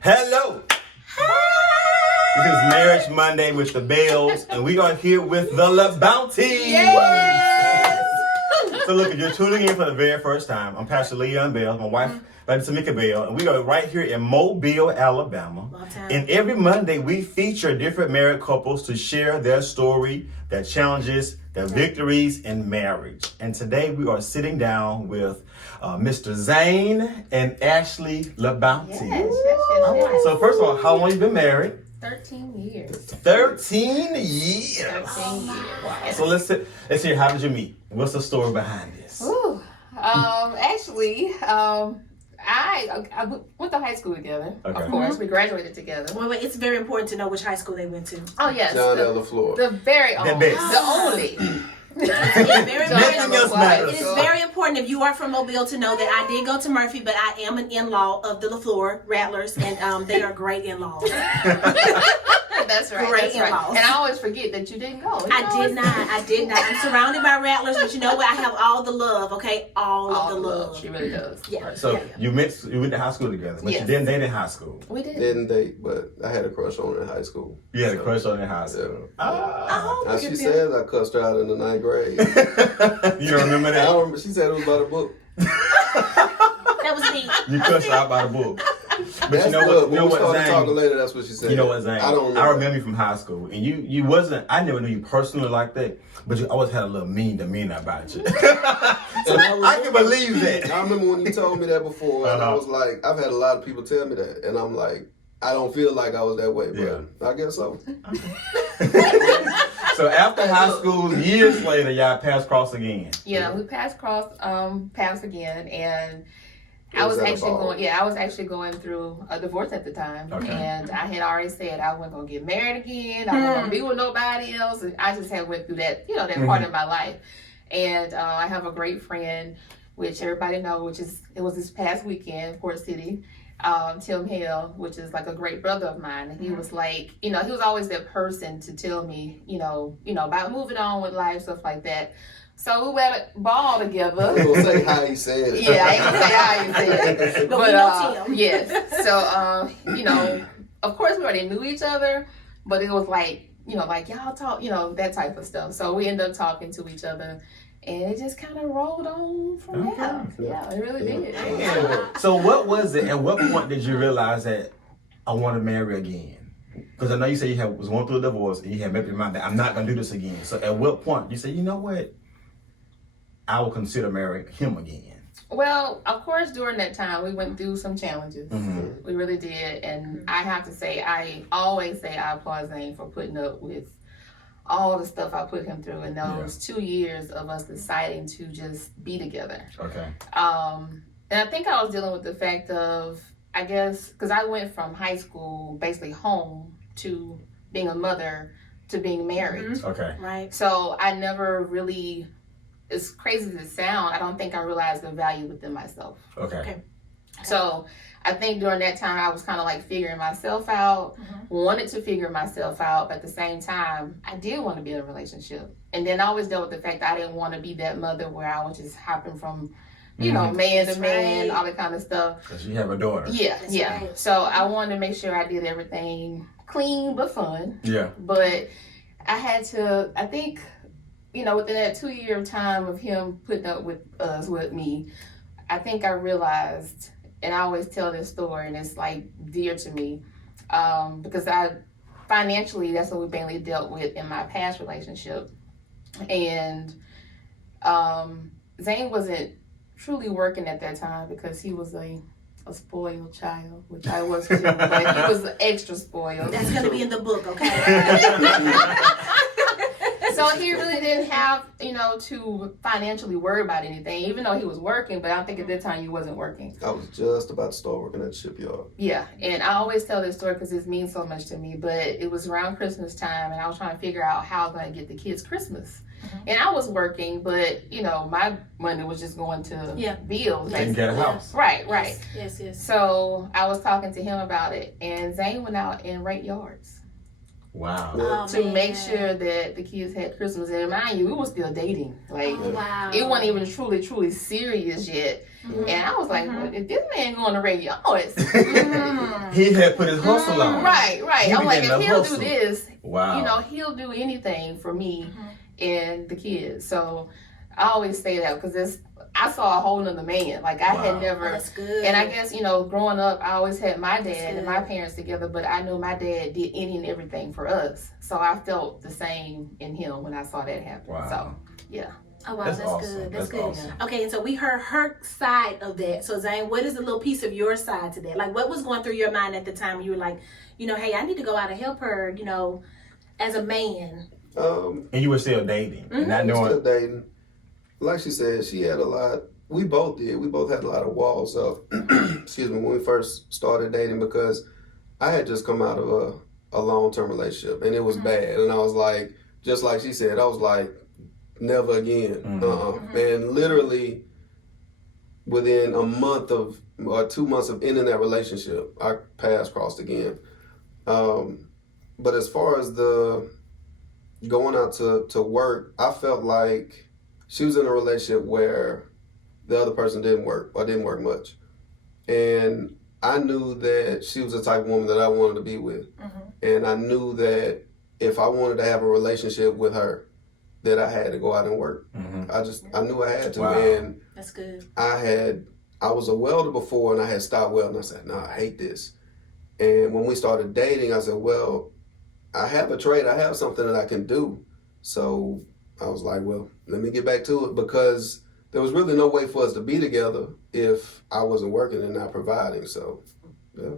Hello. This is Marriage Monday with the Bells, and we are here with the LaBounty. Yes! So look, if you're tuning in for the very first time, I'm Pastor Leon Bell, my wife, Lady Tamika Bell, and we are right here in Mobile, Alabama. And every Monday, we feature different married couples to share their story, their challenges, their victories in marriage. And today, we are sitting down with Mr. Zane and Ashley LaBounty. Yes. So first of all, how long you been married? 13 years. 13 years. 13 years. Wow. So let's hear, how did you meet? What's the story behind this? Ooh. Actually, I went to high school together. Okay. Of course, we graduated together. Wait, it's very important to know which high school they went to. Oh yes, John L. LaFleur. the very only, best. the only. Nothing else matters. It is very important if you are from Mobile to know that I did go to Murphy, but I am an in-law of the LaFleur Rattlers, and they are great in-laws. That's right. Great That's right. in-laws. And I always forget that you didn't go. I did not. I'm surrounded by Rattlers, but you know what? I have all the love, okay? All of the love. She really does. Yeah. So you went to high school together, but Yes. you didn't date in high school. We did. Didn't date, but I had a crush on her in high school. You had a crush on her in high school. Now she said I cussed her out in the 9th grade. You don't remember I that? don't remember. She said it was about a book. That was me. You cussed her out by the book. But That's you know good. what? You know When we what, started talking Zane? later, that's what she said. You know what, Zane? I don't remember. I remember you from high school, and you wasn't. I never knew you personally like that, but you always had a little mean demeanor about you. So I can believe that. I remember when you told me that before, and I Uh-huh. was like, I've had a lot of people tell me that, and I'm like, I don't feel like I was that way, but I guess so. So after high school, years later, y'all passed cross again. Yeah, we paths again, and It I was was at a actually ball. going through a divorce at the time, Okay. and I had already said I wasn't gonna get married again. I wasn't gonna be with nobody else, and I just had went through that, that part of my life. And I have a great friend, which everybody knows, it was this past weekend, Port City. Tim Hale, which is like a great brother of mine, and he was like, he was always that person to tell me, about moving on with life, stuff like that. So we went a ball together. I'm going to say how he said it. Yeah, I ain't gonna say how you said it. But we know Tim. Yes. So, of course we already knew each other, but it was like, like y'all talk, that type of stuff. So we ended up talking to each other, and it just kind of rolled on from there. Yeah, it really did. So what was it? At what point did you realize that I want to marry again? Because I know you said you was going through a divorce, and you had made up your mind that I'm not gonna do this again. So at what point you say, you know what? I will consider marrying him again. Well, of course, during that time, we went through some challenges. Mm-hmm. We really did. And I have to say, I always say I applaud Zane for putting up with all the stuff I put him through in those 2 years of us deciding to just be together. Okay. And I think I was dealing with the fact of, I guess, because I went from high school, basically home, to being a mother, to being married. Okay. Right. So I never really, as crazy as it sounds, I don't think I realized the value within myself. Okay. So I think during that time I was kind of like figuring myself out, wanted to figure myself out, but at the same time I did want to be in a relationship. And then I always dealt with the fact that I didn't want to be that mother where I was just hopping from, man to man, all that kind of stuff. Because you have a daughter. Yeah, That's yeah. right. So I wanted to make sure I did everything clean but fun. Yeah. But I had to, I think, within that 2 year time of him putting up with us, with me, I think I realized, and I always tell this story, and it's like dear to me, because financially, that's what we mainly dealt with in my past relationship. And Zane wasn't truly working at that time because he was a spoiled child, which I was too, but he was extra spoiled. That's going to be in the book, okay? So he really didn't have, to financially worry about anything, even though he was working, but I don't think at that time he wasn't working. I was just about to start working at the shipyard. Yeah, and I always tell this story because it means so much to me, but it was around Christmas time, and I was trying to figure out how I was going to get the kids Christmas. And I was working, but, my money was just going to bills. Didn't get a house. Right. Yes. So I was talking to him about it, and Zane went out and raked yards. Wow. Yeah. to make sure that the kids had Christmas. And mind you, we were still dating. Like, Wow. it wasn't even truly serious yet. And I was like, well, if this man going to radio, He had put his hustle on. right. He I'm like, began if to he'll hustle. do this, Wow. he'll do anything for me and the kids. So I always say that because I saw a whole nother man. Like, I had never. That's good. And I guess, growing up, I always had my That's dad and good. my parents together, but I know my dad did any and everything for us. So I felt the same in him when I saw that happen. Wow. So, yeah. Oh, wow, That's that's awesome. good. That's That's good. awesome. Okay, and so we heard her side of that. So, Zane, what is a little piece of your side to that? Like, what was going through your mind at the time? You were like, hey, I need to go out and help her, as a man. And you were still dating. And not We still knowing. dating. Like she said, she had a lot. We both did. We both had a lot of walls up. Excuse me, when we first started dating, because I had just come out of a long-term relationship and it was bad. And I was like, just like she said, I was like, never again. And literally within a month or 2 months of ending that relationship, our paths crossed again. But as far as the going out to work, I felt like she was in a relationship where the other person didn't work much. And I knew that she was the type of woman that I wanted to be with. And I knew that if I wanted to have a relationship with her, that I had to go out and work. I knew I had to. Wow. And That's good. I was a welder before and I had stopped welding. I said, no, I hate this. And when we started dating, I said, well, I have a trade. I have something that I can do. So I was like, well, let me get back to it, because there was really no way for us to be together if I wasn't working and not providing. So, yeah.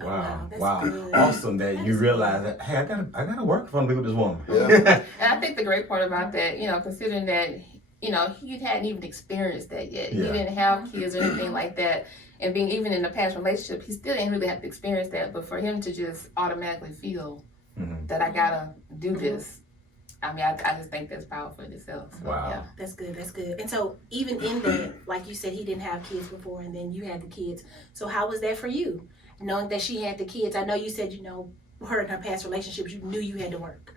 Wow. that's Wow. good. Awesome that you realize that, hey, I gotta work if I'm to be with this woman. Yeah. And I think the great part about that, considering that, he hadn't even experienced that yet. Yeah. He didn't have kids or anything like that. And being even in a past relationship, he still didn't really have to experience that. But for him to just automatically feel that I gotta do this, I mean, I just think that's powerful in itself. So, Wow. yeah. That's good. That's good. And so even in that, like you said, he didn't have kids before, and then you had the kids. So how was that for you, knowing that she had the kids? I know you said, her in her past relationships, you knew you had to work.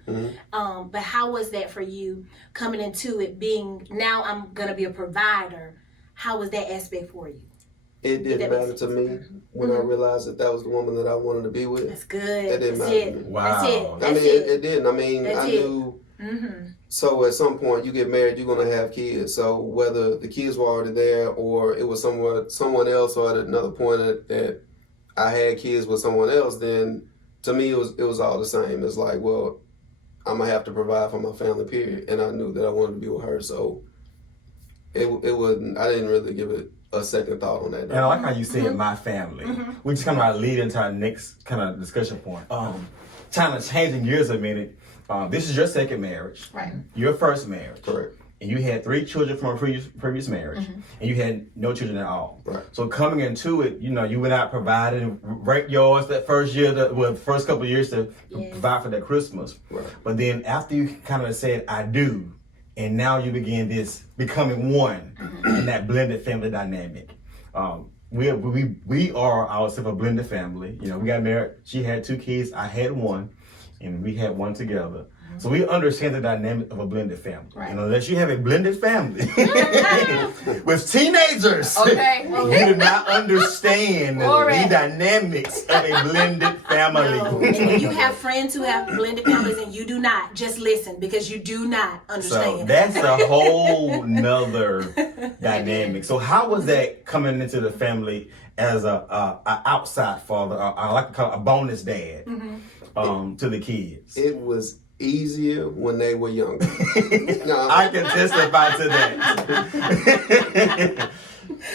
But how was that for you coming into it, being now I'm gonna be a provider? How was that aspect for you? It didn't matter to me when I realized that was the woman that I wanted to be with. That's good. It didn't That's matter it. to me. Wow. That's it. I That's mean, it. it didn't. I mean, That's I it. knew. So at some point, you get married, you're gonna have kids. So whether the kids were already there, or it was someone else, or at another point that I had kids with someone else, then to me it was all the same. It's like, well, I'm gonna have to provide for my family, period. And I knew that I wanted to be with her, so it wasn't. I didn't really give it a second thought on that. And I like how you said my family. We just kind of lead into our next kind of discussion point. Kind of changing gears a minute. This is your second marriage. Right. Your first marriage. Correct. And you had 3 children from a previous marriage, and you had no children at all. Right. So coming into it, you went out providing, right yours that first year, first couple of years to provide for that Christmas. Right. But then after you kind of said, I do, and now you begin this becoming one in that blended family dynamic. We are ourselves a blended family. We got married. She had 2 kids. I had 1, and we had 1 together. So we understand the dynamic of a blended family. Right. And unless you have a blended family with teenagers, Okay. you do not understand Correct. the dynamics of a blended family. No. And when you have friends who have blended families and you do not, just listen, because you do not So understand. that's a whole nother dynamic. So how was that coming into the family as a outside father, I like to call it a bonus dad, to the kids? It was easier when they were younger. No, I can testify to that.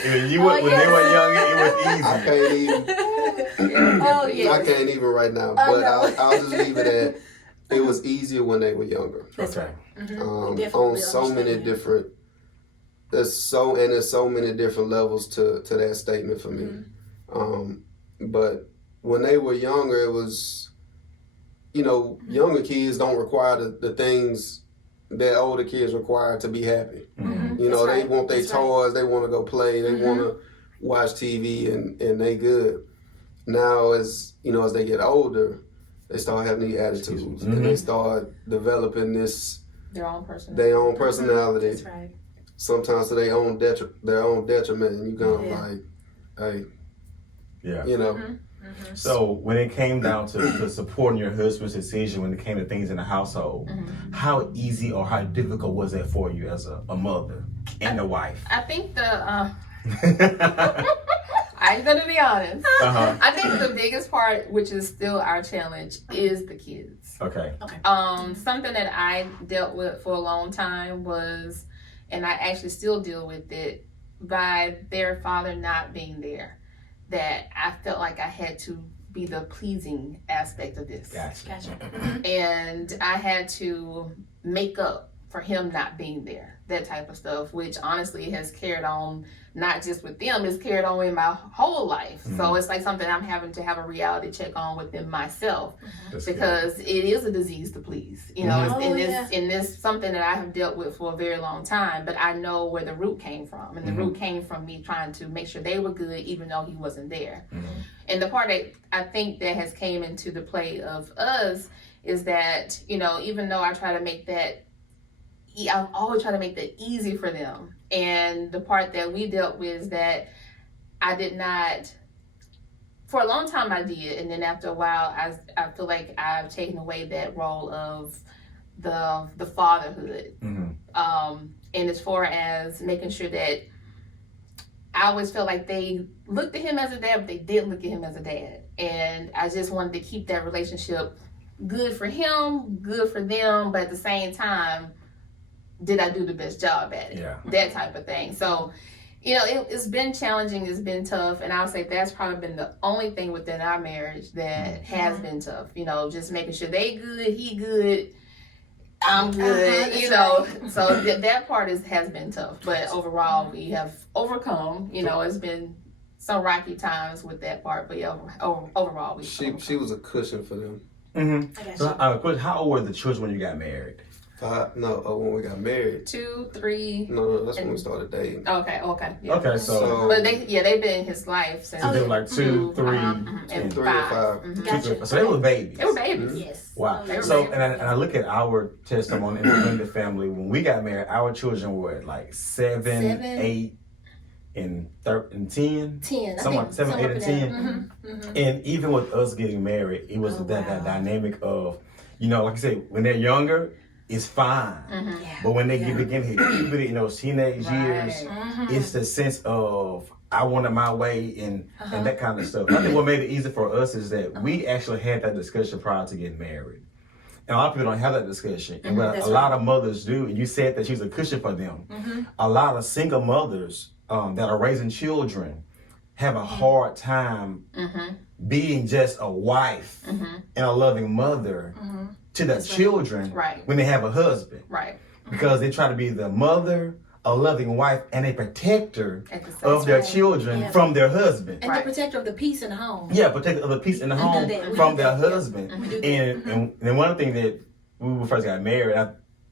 When they were young, it was I easy. can't even. Oh, yes. I can't even right now. I But know. I'll just leave it at. It was easier when they were younger. That's Okay. right. On so many different. There's so many different levels to that statement for me. But when they were younger, it was, younger kids don't require the things that older kids require to be happy. They right. want their That's right. toys, they want to go play, they want to watch TV, and they good. Now, as they get older, they start having these attitudes, and they start developing their own personality. That's right. Sometimes to their own detriment, and you kind of like, hey, you know. So when it came down to supporting your husband's decision, when it came to things in the household, how easy or how difficult was that for you as a mother and a wife? I think I'm gonna be honest. I think the biggest part, which is still our challenge, is the kids. Okay. Something that I dealt with for a long time was, and I actually still deal with it, by their father not being there. That I felt like I had to be the pleasing aspect of this. Gotcha. And I had to make up for him not being there. That type of stuff, which honestly has carried on not just with them, it's carried on in my whole life. So it's like something I'm having to have a reality check on within myself, because it is a disease to please. You know, in this something that I have dealt with for a very long time, but I know where the root came from, and the root came from me trying to make sure they were good, even though he wasn't there. And the part that I think that has came into the play of us is that, you know, even though I try to make that, I've always tried to make that easy for them. And the part that we dealt with is that I did not, for a long time I did, and then after a while I feel like I've taken away that role of the fatherhood. And as far as making sure that I always felt like they looked at him as a dad, but they didn't look at him as a dad. And I just wanted to keep that relationship good for him, good for them, but at the same time, did I do the best job at it? That type of thing. So, you know, it's been challenging, it's been tough, and I would say that's probably been the only thing within our marriage that has been tough. You know, just making sure they good, he good, I'm good, you know. So that part has been tough. But overall, we have overcome. You know, it's been some rocky times with that part, but yeah, overall, she was a cushion for them. So, how old were the children when you got married? When we got married. 2, 3. No, that's when we started dating. Okay. Yeah. Okay, so but they've been in his life since. So they were like 2, 3, and 3 5. and 5. Gotcha. So they were babies. They were babies. Yes. Wow. They were So babies. and I look at our testimony in the blended family. When we got married, our children were like 7, 8, and 10. 10. Somewhat 7, 8, and 10. And even with us getting married, it was that dynamic of, you know, like I said, when they're younger, it's fine. But when they begin to hit puberty in those teenage years, it's the sense of I wanted my way and that kind of stuff. I think what made it easy for us is that we actually had that discussion prior to getting married. And a lot of people don't have that discussion. And what a lot of mothers do, and you said that she's a cushion for them, a lot of single mothers that are raising children have a hard time being just a wife and a loving mother to their children when they have a husband. Because they try to be the mother, a loving wife, and a protector of their children from their husband. And the protector of the peace in the home. Yeah, protector of the peace in the home from their husband. And one thing that when we first got married,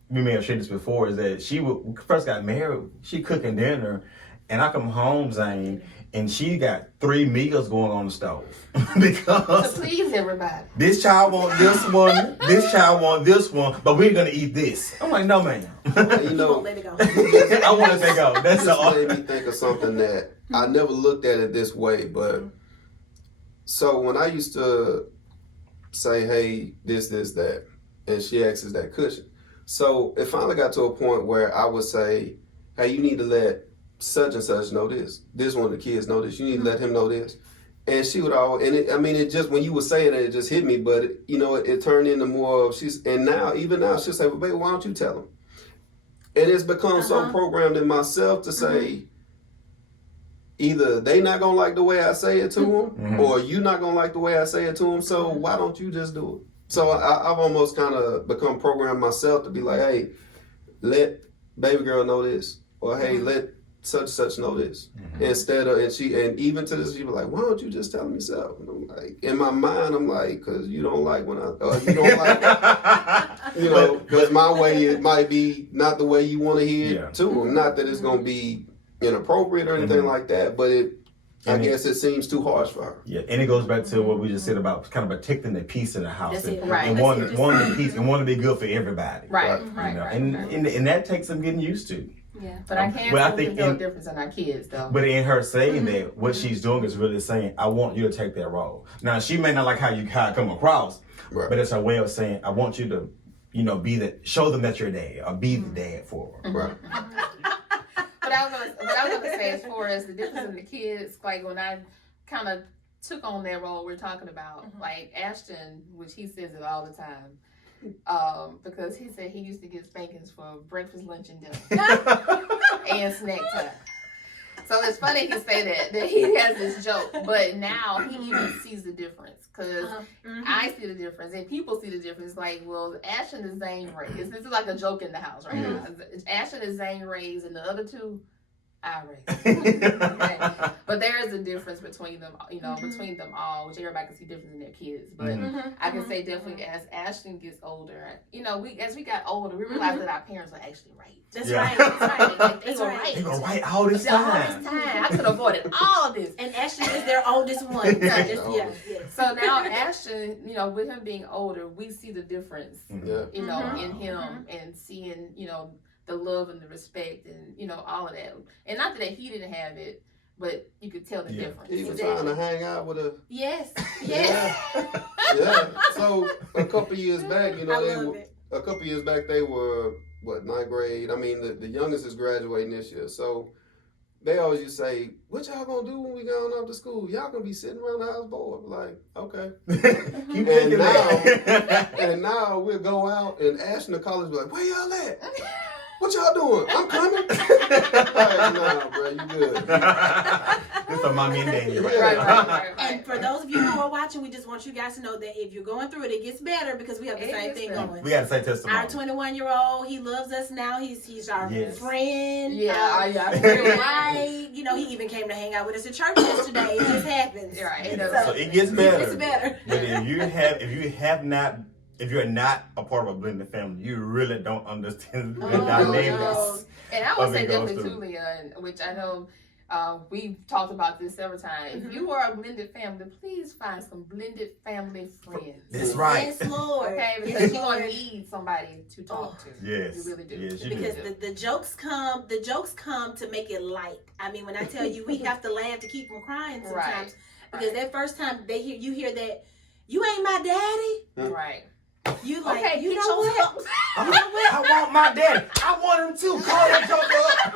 we may have shared this before, is that when we first got married, she cooking dinner, and I come home, Zane, and she got 3 meals going on the stove. Because to please everybody. This child want this one, this child want this one, but we're gonna eat this. I'm like, no, ma'am. You know, Let it go. I want to let go. That's all. Made me think of something that I never looked at it this way, but so when I used to say, hey, this, that, and she asks us that cushion. So it finally got to a point where I would say, hey, you need to let such and such know this. This one of the kids know this. You need to let him know this. And she would always, it just, when you were saying it, it just hit me, but it turned into more of even now she'll say, well, baby, why don't you tell him? And it's become so programmed in myself to say, either they not gonna like the way I say it to them, or you not gonna like the way I say it to them, so why don't you just do it? So I've almost kind of become programmed myself to be like, hey, let baby girl know this, or hey, let such know this. Instead of, and even to this, she was like, why don't you just tell me yourself? And I'm like, in my mind, I'm like, because you don't like when you don't like, because my way, it might be not the way you want to hear it too. Not that it's going to be inappropriate or anything like that, but I And guess it seems too harsh for her. Yeah, and it goes back to what we just said about kind of protecting the peace in the house, That's and, it. Right. and That's wanting it. the peace and wanting to be good for everybody. Right, Right. right, You know, right, and, right. and that takes some getting used to. Yeah. But I can't Well, I seem think to feel a in- difference in our kids, though. But in her saying that, what she's doing is really saying, "I want you to take that role." Now, she may not like how I come across, Right. but it's her way of saying, "I want you to, be show them that you're a dad, or be the dad for them." Right. What I was gonna say as far as the difference in the kids, like when I kind of took on that role we're talking about, like Ashton, which he says it all the time, because he said he used to get spankings for breakfast, lunch, and dinner, and snack time. So it's funny he say that he has this joke, but now he even sees the difference, because I see the difference and people see the difference. Like, well, Ashton is Zane raised. This is like a joke in the house right now. Ashton is Zane raised, and the other two I raised. Okay. But there is a difference between them, between them all, which everybody can see difference in their kids. But I can say definitely as Ashton gets older, as we got older, we realized that our parents were actually right. That's Yeah. right. That's right. Like, they That's were right. right. They gonna write all this All time. this time. I could have avoided all this. And Ashton is their oldest one. So Right. just, yeah, yeah. So now Ashton, with him being older, we see the difference, Yeah. in him and seeing, the love and the respect and, all of that. And not that he didn't have it, but you could tell the difference. He was trying to hang out with a. Yes. Yeah. Yeah. So a couple years back, I love it. a couple years back they were ninth grade. I mean, the youngest is graduating this year, so they always just say, "What y'all gonna do when we going off to school? Y'all gonna be sitting around the house bored." Like, okay. Keep thinking that. And now we'll go out and Ashton the college be like, "Where y'all at? What y'all doing? I'm coming." Like, nah, bro, you good. This for mommy and daddy. Right. And for those of you who are watching, we just want you guys to know that if you're going through it, it gets better because we have the It same gets thing better. going. We gotta say testimony. Our 21-year-old, he loves us now. He's our Yes. friend. Yeah, We're right. He even came to hang out with us at church yesterday. It just happens. Right. And So it gets better. It gets better. But if you're not a part of a blended family, you really don't understand the dynamics. no. And I would of say it goes definitely through. too, Leah, which I know we've talked about this several times. If you are a blended family, please find some blended family friends. That's right. Yes, Lord. Okay, Yes, because you're Lord. gonna need somebody to talk to. Yes. You really do. Yes, you Because do. the jokes come to make it light. I mean, when I tell you we have to laugh to keep from crying sometimes. Right. Because that first time you hear that, "You ain't my daddy," Right. you like, Okay, you get know your what? help. You know what? I want my daddy. I want him too. Call that joker up.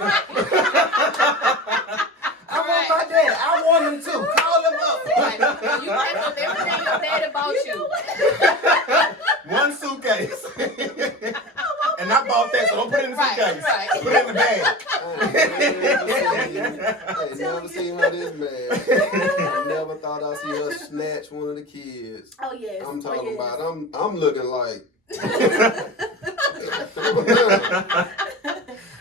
I want my daddy. I want him too. Call him Right. up. You pack up everything your daddy bought you. One suitcase. And I bought that, so don't put it in the Right, suitcase. right. Put it in the bag. I ain't never seen her this mad. I never thought I'd see her snatch one of the kids. Oh yes. I'm oh, talking yes. about. I'm looking like.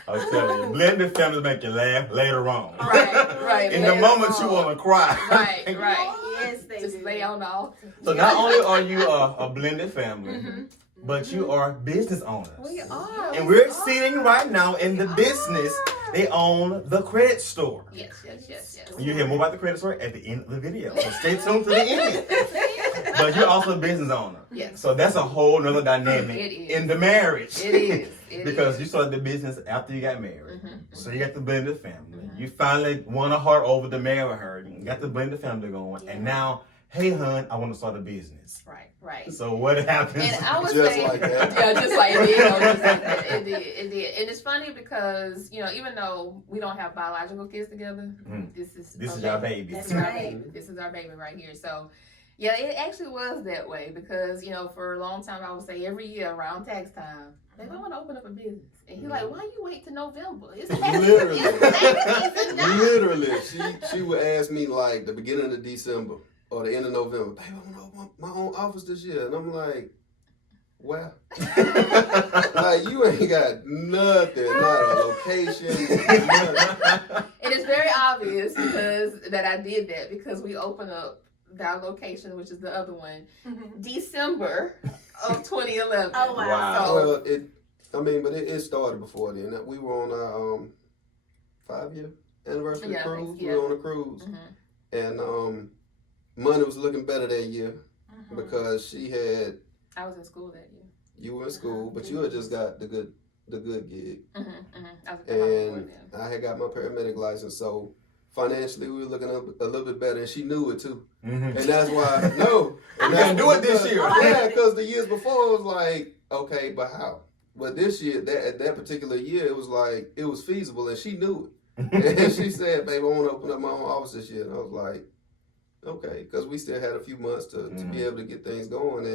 I'm telling you, blended families make you laugh later on. Right. In the moment you want to cry. Right. Yes, they Just do. lay on the altar. So not only are you a blended family, but you are business owners. We are. And we're sitting right now in the business. They own the credit store. Yes. You hear more about the credit store at the end of the video. So stay tuned to the end. But you're also a business owner. Yes. So that's a whole nother dynamic It is. in the marriage. It is. Because you started the business after you got married. So you got the blended family. You finally won a heart over to marry her. You got the blended family going. And now, hey, hon, I want to start a business. Right. So what happens? And I would Just say, like that. yeah, just like it did. Just like that. It did. And it's funny because even though we don't have biological kids together, this is our baby. That's This is our right. baby. This is our baby right here. So, yeah, it actually was that way because for a long time I would say every year around tax time, I want to open up a business, and he's like, "Why you wait till November? It's Literally. tax season now." Literally, she would ask me like the beginning of December or the end of November, "Babe, I want to open my own office this year," and I'm like, "Well, like you ain't got nothing, not a location." Nothing. It is very obvious that I did that because we opened up our location, which is the other one, December of 2011. Oh, wow. Wow. Well, it started before then. We were on our 5-year anniversary cruise. Yeah. We were on a cruise. and money was looking better that year because she had. I was in school that year. You were in school, but you had just got the good gig, I was and I had got my paramedic license, so financially we were looking up a little bit better, and she knew it too, and that's why I'm gonna do it this year. Yeah, because the years before it was like, okay, but how? But this year, at that particular year, it was like it was feasible, and she knew it, and she said, "Babe, I want to open up my own office this year," and I was like, okay, because we still had a few months to be able to get things going,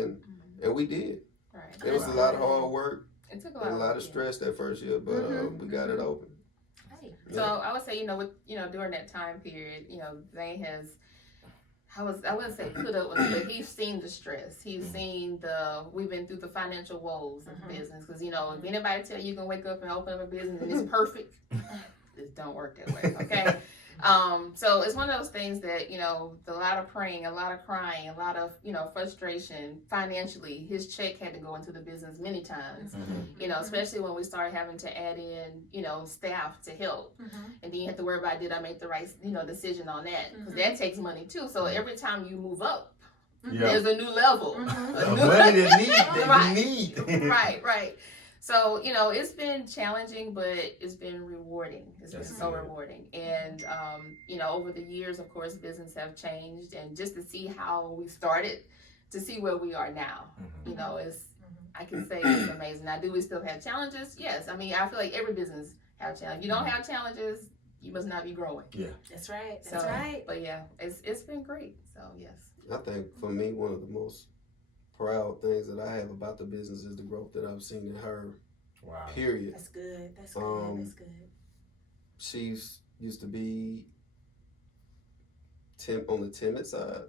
and we did. Right. It was a lot of hard work. It took a lot of stress that first year, but we got it open. Right. So I would say, during that time period, Zane has, I wouldn't say put up with it, but he's seen the stress. He's seen we've been through the financial woes of business. Because, if anybody tell you can wake up and open up a business and it's perfect, it don't work that way, okay? So it's one of those things that, a lot of praying, a lot of crying, a lot of, frustration financially. His check had to go into the business many times, especially when we started having to add in, staff to help. And then you have to worry about, did I make the right, decision on that? Because that takes money too. So every time you move up, there's a new level. Money that you need. Right. So, it's been challenging, but it's been rewarding. It's been so rewarding. And, over the years, of course, business have changed. And just to see how we started to see where we are now, I can say it's amazing. Now, do we still have challenges? Yes. I mean, I feel like every business have challenges. You don't have challenges, you must not be growing. Yeah. That's right. That's right. But yeah, it's been great. So, yes. I think for me, one of the most proud things that I have about the business is the growth that I've seen in her. Wow. Period. That's good. That's good. That's good. She used to be on the timid side.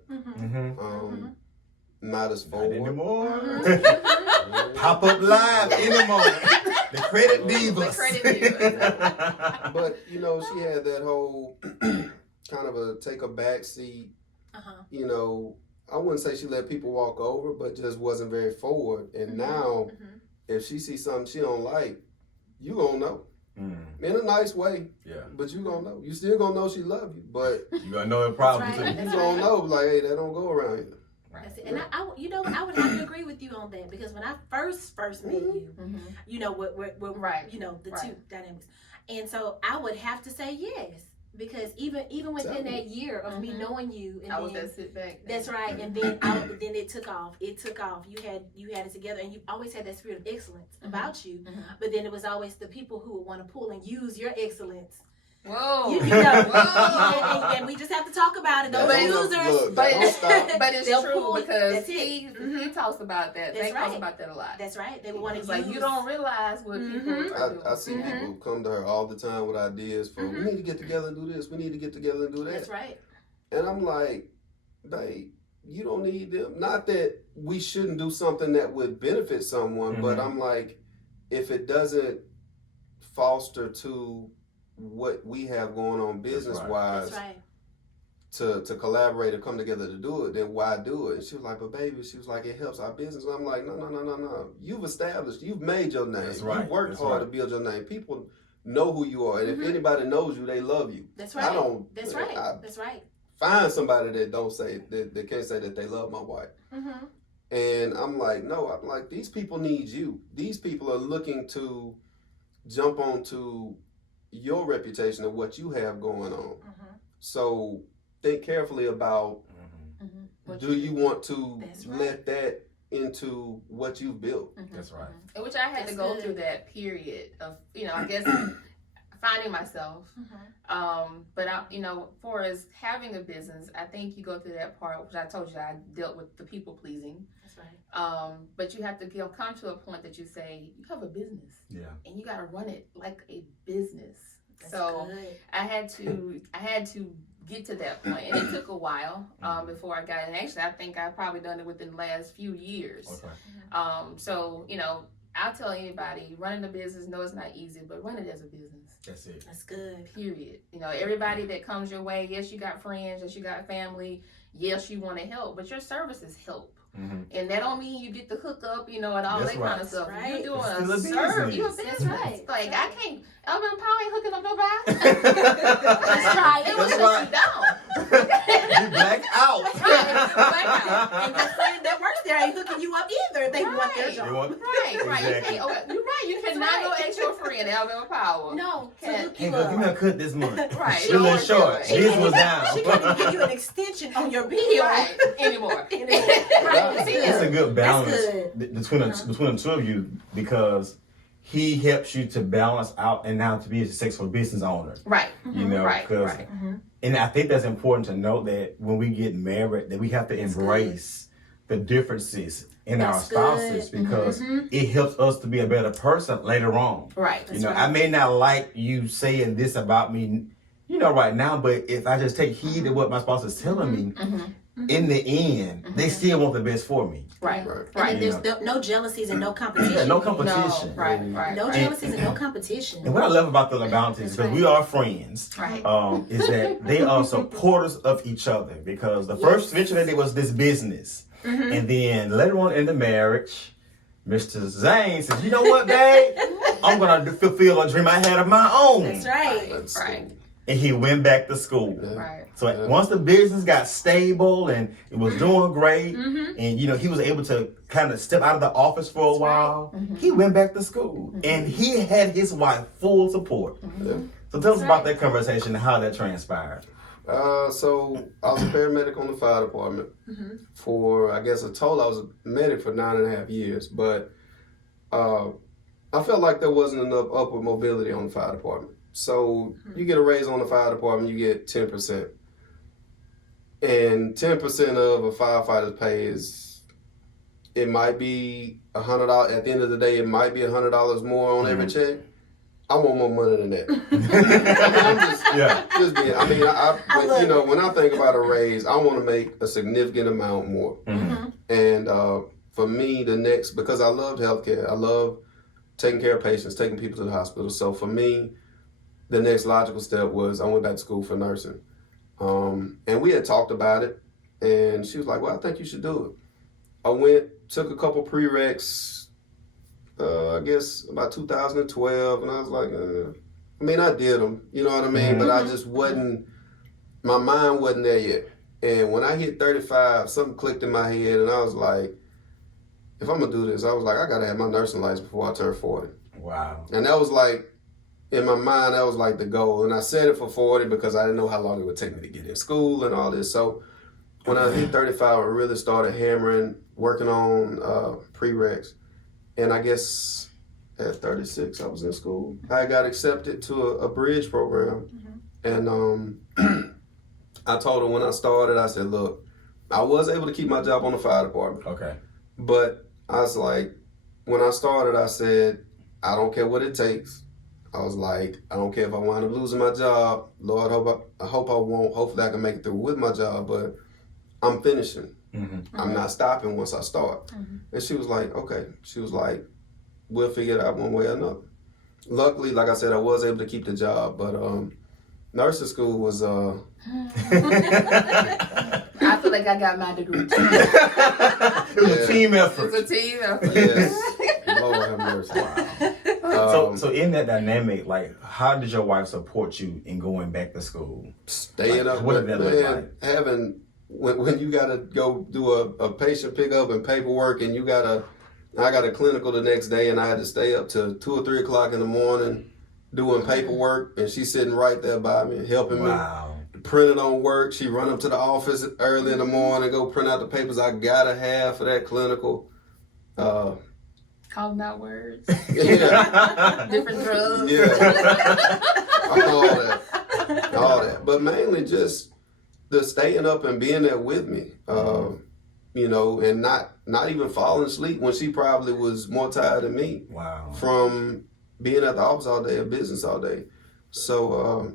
Not as forward. Not anymore. Pop up live in the moment. The credit divas. But she had that whole kind of take a back seat. I wouldn't say she let people walk over, but just wasn't very forward. And now, if she sees something she don't like, you gonna know. In a nice way. Yeah. But you gonna know. You still gonna know she love you, but you gonna know the problem too. You gonna know, like, hey, that don't go around here. That's it. And I would have to agree with you on that, because when I first met you, what the two dynamics, and so I would have to say yes, because even within that year of me knowing you, and I was that sit back. That's right, and then then it took off. You had it together, and you always had that spirit of excellence about you. But then it was always the people who would want to pull and use your excellence. Whoa. And we just have to talk about it. Those users, but it's true, because he talks about that. They talks about that a lot. That's right. They want to use. Like, you don't realize what people are doing. I see people come to her all the time with ideas for, we need to get together and do this. We need to get together and do that. That's right. And I'm like, babe, you don't need them. Not that we shouldn't do something that would benefit someone, but I'm like, if it doesn't foster to what we have going on business-wise, to collaborate and come together to do it, then why do it? And she was like, but baby, she was like, it helps our business. And I'm like, no. You've made your name. That's right. You've worked hard to build your name. People know who you are. And if anybody knows you, they love you. That's right. That's right. Find somebody that don't say, that can't say that they love my wife. And I'm like, no, these people need you. These people are looking to jump onto your reputation of what you have going on. So think carefully about, do you want to let that into what you've built? That's right. Which I had to go through that period of, I guess, finding myself. But for as having a business, I think you go through that part, which I told you I dealt with the people pleasing. That's right. But you have to come to a point that you say, you have a business. Yeah. And you got to run it like a business. That's so good. I had to get to that point, and it took a while before I got it. And actually, I think I've probably done it within the last few years. Okay. So I'll tell anybody, running a business, no, it's not easy, but run it as a business. That's it. That's good. Period. Everybody that comes your way, yes, you got friends, yes, you got family, yes, you want to help, but your services help. Mm-hmm. And that don't mean you get the hookup, and all That's that right. kind of stuff. Right. You're doing It's still a a service. You're a business. business. That's right. Like, That's I can't, Alabama Power ain't hooking up nobody. Let's try it. It was That's shut right. you down. You black out. And the friend that works there ain't hooking you up either. They want their Right. job. You want- Right. Exactly. You can't, you're right. You cannot right. go ask your friend at Alabama Power. No, to Can't- hook Hey, you girl, give me a up. cut this month. Right. She a little short. She This can't was down. She can't even give you an extension on your bill. Right. Anymore. Right. See, It's a good balance good. between the two of you, because he helps you to balance out and now to be a successful business owner. Right. You know, Right. because Right. and I think that's important to note, that when we get married, that we have to embrace the differences in our That's spouses, good. because it helps us to be a better person later on. Right. You know, I may not like you saying this about me, right now, but if I just take heed to what my spouse is telling me, in the end, they still want the best for me. Right. Right. Right. And then there's no jealousies and no competition. Yeah, no No. competition. Right. Right. No right. jealousies and no competition. And what I love about the LaBountys, That's because right. we are friends, Right. is that they are supporters of each other. Because the first venture that they was this business, and then later on in the marriage, Mr. Zane says, "You know what, babe? I'm gonna fulfill a dream I had of my own." That's right. That's Right. And he went back to school. Yeah. Right. So once the business got stable and it was doing great, and he was able to kind of step out of the office for a while, he went back to school, and he had his wife full support. Yeah. So tell us about that conversation and how that transpired. So I was a paramedic on the fire department for, I guess, a total. I was a medic for 9.5 years, but I felt like there wasn't enough upward mobility on the fire department. So you get a raise on the fire department, you get 10%. And 10% of a firefighter's pay it might be $100. At the end of the day, it might be $100 more on every check. I want more money than that. When I think about a raise, I want to make a significant amount more. And for me, because I loved healthcare, I love taking care of patients, taking people to the hospital. So for me, the next logical step was I went back to school for nursing. And we had talked about it, and she was like, "Well, I think you should do it." I took a couple prereqs, I guess about 2012, and I was like, I did them, you know what I mean? But I just my mind wasn't there yet. And when I hit 35, something clicked in my head, and I was like, if I'm gonna do this, I was like, I gotta have my nursing license before I turn 40. Wow. And that was like, in my mind, that was like the goal. And I set it for 40 because I didn't know how long it would take me to get in school and all this. So when I hit 35, I really started working on prereqs. And I guess at 36, I was in school. I got accepted to a bridge program. And I told her when I started, I said, look, I was able to keep my job on the fire department. Okay. But I was like, when I started, I said, I don't care what it takes. I was like, I don't care if I wind up losing my job. Lord, I hope I won't. Hopefully I can make it through with my job, but I'm finishing. I'm not stopping once I start. And she was like, okay. She was like, we'll figure it out one way or another. Luckily, like I said, I was able to keep the job, but nursing school was... I feel like I got my degree too. It was a team effort. It's a team effort. Yes. Lord have mercy. So in that dynamic, like, how did your wife support you in going back to school? Staying up What with did that look like? having when you gotta go do a patient pickup and paperwork, and I got a clinical the next day, and I had to stay up to 2 or 3 o'clock in the morning doing paperwork, and she's sitting right there by me, helping me. Printing on work. She run up to the office early in the morning, go print out the papers I gotta have for that clinical. Calling out words. Yeah. Different drugs. Yeah. All that. But mainly just the staying up and being there with me. And not even falling asleep when she probably was more tired than me. Wow. From being at the office all day or business all day. So,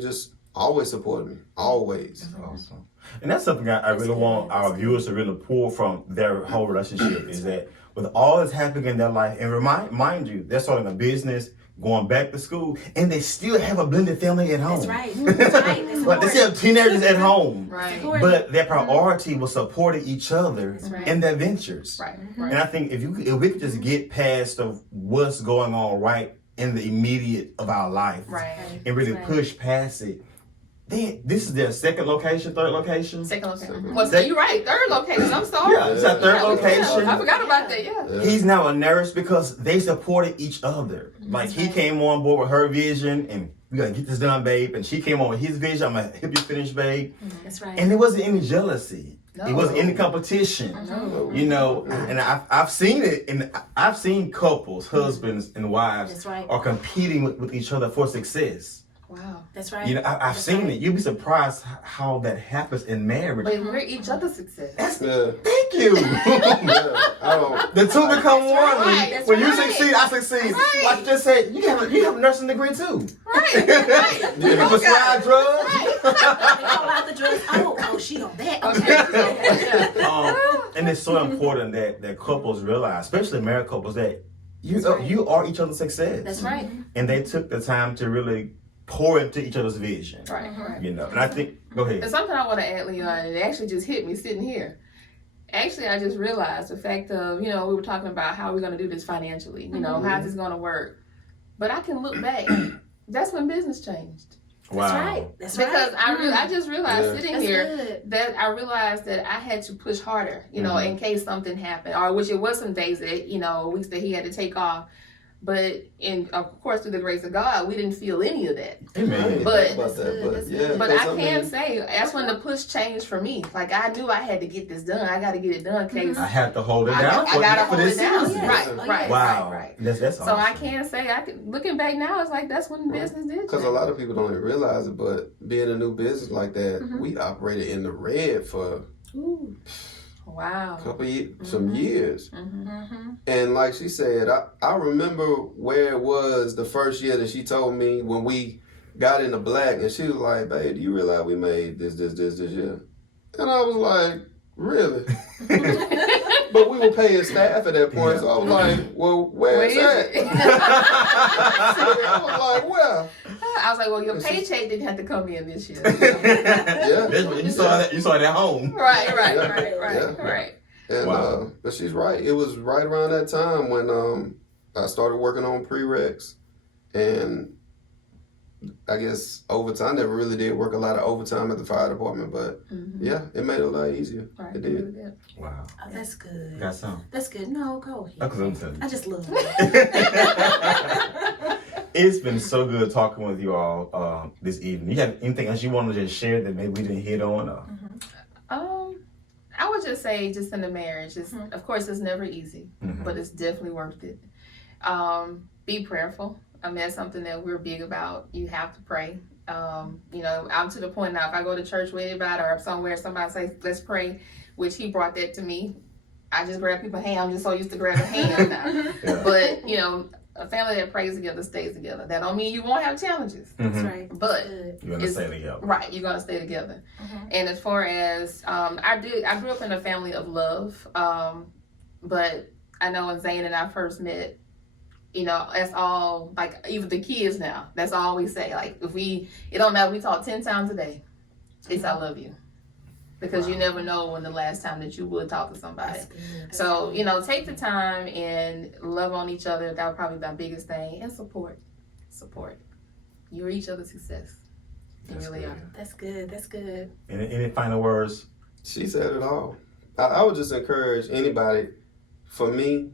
just always supported me. Always. That's awesome. And that's something I really want our viewers to really pull from their whole relationship, is that with all that's happening in their life, and mind you, they're starting a business, going back to school, and they still have a blended family at home. That's right. That's right. That's But they still have teenagers at home. Right. But their priority was supporting each other right. in their ventures. Right. And I think if we could just get past of what's going on right in the immediate of our life, Right. and really Right. push past it. This is their second location, third location. Second location. Well, you're right. Third location. I'm sorry. Yeah, it's our third Yeah, location. I forgot about that. Yeah. He's now a nurse because they supported each other. Like he came on board with her vision, and we gotta get this done, babe. And she came on with his vision. I'm gonna help you finish, babe. That's right. And there wasn't any jealousy. No. It wasn't any competition. No. You know, and I've seen it, and I've seen couples, husbands and wives, That's right. are competing with each other for success. Wow. That's right. You know, I've seen it. You'd be surprised how that happens in marriage. But we're each other's success. Yeah. Thank you. Yeah. I don't. The two become one. right. That's When you right. succeed, I succeed. Right. Like you just said, you have a nursing degree too. Right. Right. You can prescribe drugs. They call out the drugs. Oh, she on that. Okay. Yeah. And it's so important that couples realize, especially married couples, that you are each other's success. That's right. And they took the time to really pour into each other's vision. Right. Right. You know, and I think, go ahead. And something I want to add, Leon, and it actually just hit me sitting here. Actually, I just realized the fact of, we were talking about how we're going to do this financially. How's this going to work? But I can look back. That's when business changed. Wow. That's right. That's Because right. I just realized sitting That's here good. that I realized that I had to push harder, in case something happened, or which it was some days that, weeks that he had to take off. But of course, through the grace of God, we didn't feel any of that. Amen. But- About that, but yeah, But 'cause I can mean, say that's when the push changed for me. Like I knew I had to get this done. I got to get it done, case I have to hold it I down gotta for hold this it down. season. Right, Oh, right, Wow. right. That's So awesome. I can say looking back now, it's like that's when business did. Because a lot of people don't even realize it, but being a new business like that, we operated in the red for Ooh. Wow. a couple some years. Mm-hmm. And like she said, I remember where it was the first year that she told me when we got into black, and she was like, "Babe, do you realize we made this year?" And I was like, "Really?" But we were paying staff at that point, so I was like, "Well, where's that?" I was like, "Where?" I was like, well, your paycheck didn't have to come in this year. Yeah. That's what you saw that at home. Right. Yeah. Right. And Wow. but she's right. It was right around that time when I started working on prereqs, and I guess overtime. I never really did work a lot of overtime at the fire department, but yeah, it made it a lot easier. Right. It did. Wow. Oh, that's good. Got some. That's good. No, go ahead. That's what I'm telling you. I just love it. It's been so good talking with you all this evening. You have anything else you want to just share that maybe we didn't hit on? I would just say, just in the marriage, of course, it's never easy, Mhm. but it's definitely worth it. Be prayerful. I mean, that's something that we're big about. You have to pray. I'm to the point now, if I go to church with anybody or somewhere, somebody says, let's pray, which he brought that to me. I just grab people's hand. I'm just so used to grabbing hands now. Yeah. But, a family that prays together stays together. That don't mean you won't have challenges. That's Mhm. right. But Good. You're gonna stay together. right, you're gonna stay together. Mhm. And as far as I grew up in a family of love, but I know when Zane and I first met, that's all, like, even the kids now, that's all we say. Like, it don't matter, we talk 10 times a day, it's I love you. Because you never know when the last time that you would talk to somebody. That's good. That's So, good. take the time and love on each other. That would probably be the biggest thing. And support. You're each other's success. You That's really good. are. That's good. That's good. Any final words? She said it all. I would just encourage anybody. For me,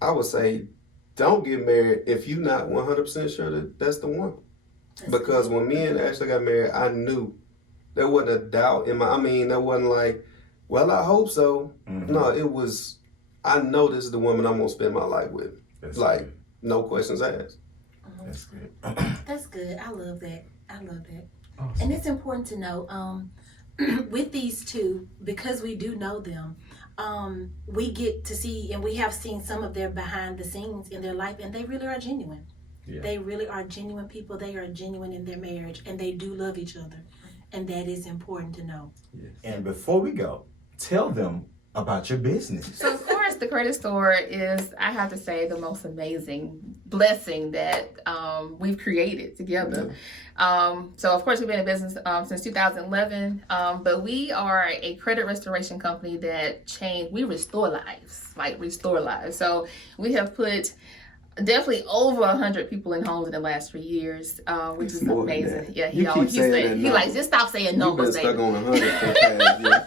I would say, don't get married if you're not 100% sure that that's the one. That's Because when me and Ashley got married, I knew there wasn't a doubt in there wasn't like, well, I hope so. Mhm. No, it was, I know this is the woman I'm going to spend my life with. That's Like, good. no questions asked. That's good. That's good. I love that. Awesome. And it's important to know, with these two, because we do know them, we get to see, and we have seen some of their behind the scenes in their life, and they really are genuine. Yeah. They really are genuine people. They are genuine in their marriage, and they do love each other. And that is important to know. Yes. And before we go, tell them about your business. So of course, course, the credit store is, I have to say, the most amazing blessing that we've created together. So, of course, we've been in business since 2011, but we are a credit restoration company that we restore lives, restore lives. So we have put definitely over 100 people in homes in the last 3 years, which is amazing. Yeah, he just stop saying numbers. You've been stuck on 100 for the past year.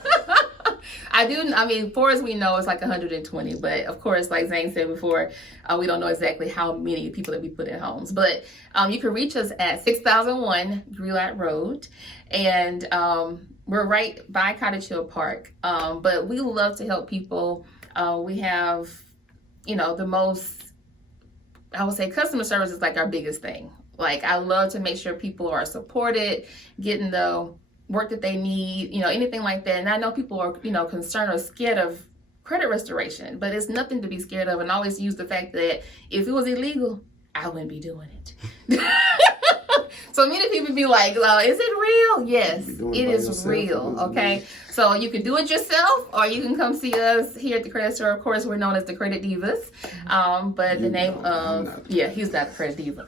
I mean, far as we know, it's like 120. But of course, like Zane said before, we don't know exactly how many people that we put in homes. But you can reach us at 6001 Greenlight Road. And we're right by Cottage Hill Park. But we love to help people. We have, the most, I would say customer service is like our biggest thing. Like, I love to make sure people are supported, getting the work that they need, anything like that. And I know people are, concerned or scared of credit restoration, but it's nothing to be scared of. And I always use the fact that if it was illegal, I wouldn't be doing it. So many people be like, is it real? Yes, it is real. Okay. So you can do it yourself, or you can come see us here at the credit store. Of course, we're known as the Credit Divas. But the name of, he's not a credit diva.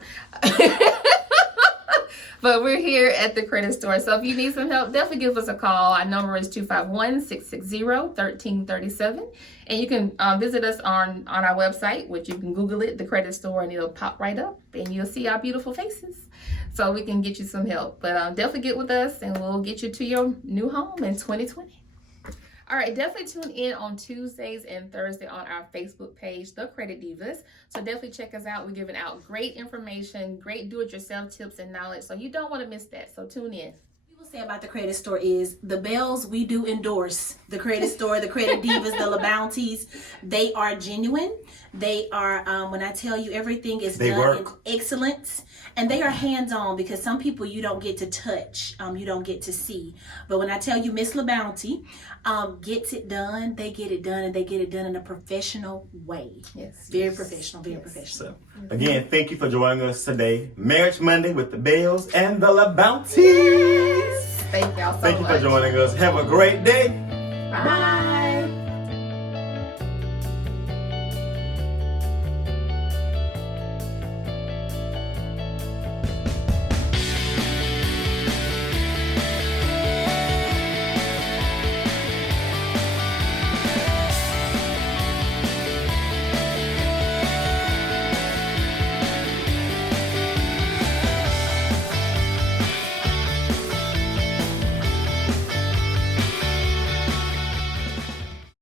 But we're here at the credit store. So if you need some help, definitely give us a call. Our number is 251-660-1337. And you can visit us on our website, which you can Google it, the credit store, and it'll pop right up. And you'll see our beautiful faces. So we can get you some help. But definitely get with us, and we'll get you to your new home in 2020. All right, definitely tune in on Tuesdays and Thursday on our Facebook page, The Credit Divas. So definitely check us out. We're giving out great information, great do-it-yourself tips and knowledge. So you don't want to miss that. So tune in. What we will say about the credit store is the Bells, we do endorse the credit store, the Credit Divas, the LaBountys. They are genuine. They are, when I tell you, everything is done in excellence. And they are hands-on, because some people you don't get to touch, you don't get to see. But when I tell you Miss LaBounty gets it done, they get it done, and they get it done in a professional way. Yes. Very professional, very professional. So, again, thank you for joining us today. Marriage Monday with the Bells and the LaBountys. Thank y'all so much. Thank you for joining us. Have a great day. Bye.